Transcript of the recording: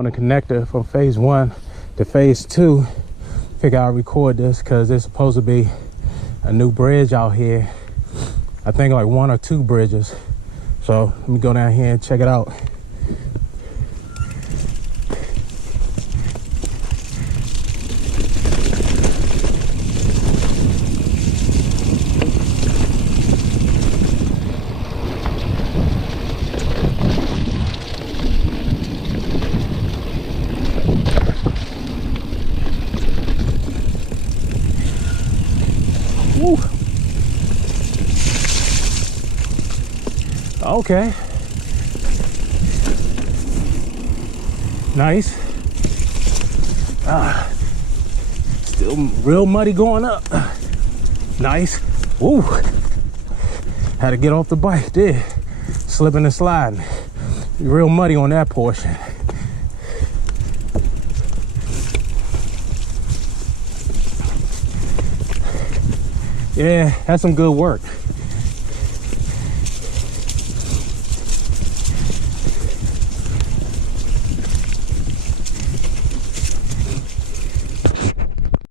on the connector from phase 1 to phase 2. Figure I'll record this because there's supposed to be a new bridge out here. I think like 1 or 2 bridges. So let me go down here and check it out. Woo. Okay. Nice. Still real muddy going up. Nice. Woo. Had to get off the bike there. Slipping and sliding. Real muddy on that portion. Yeah, that's some good work.